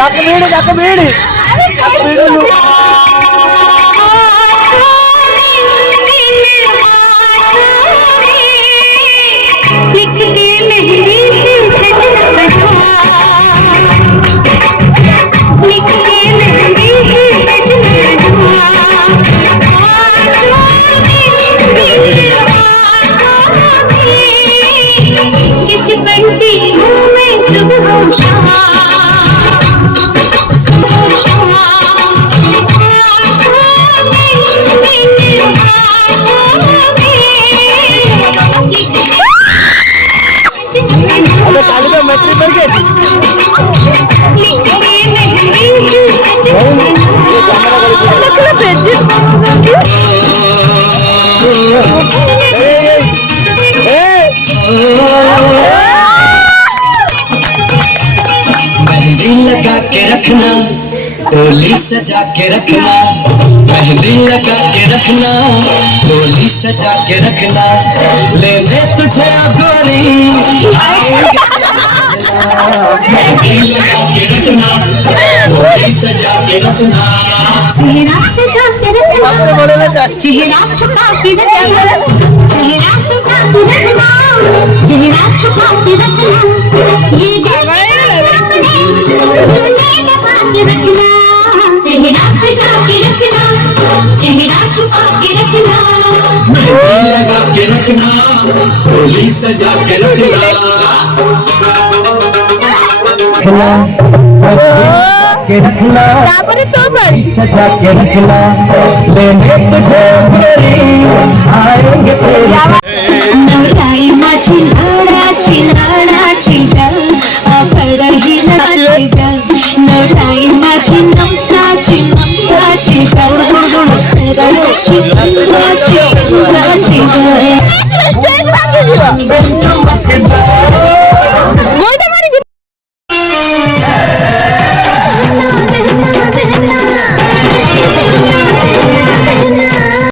जाके बीड़ी मैट्रिक पर के मेहंदी लगा के रखना, डोली सजा के रखना, मेहंदी लगा के रखना, डोली सजा के रखना, लेने तुझे गोरी मेहंदी लगा के रखना, डोली सजा के रखना, चेहरा सजा के रखना, चेहरा छुपा के रखना, चेहरा सजा के रखना, चेहरा छुपा के रखना, ये चेहरा सजा के रखना, चेहरा छुपा के रखना, मेहंदी लगा के रखना, डोली सजा के रखना, के रखना, सजा के रखना, लेने तुझे मेरी आएंगे तेरे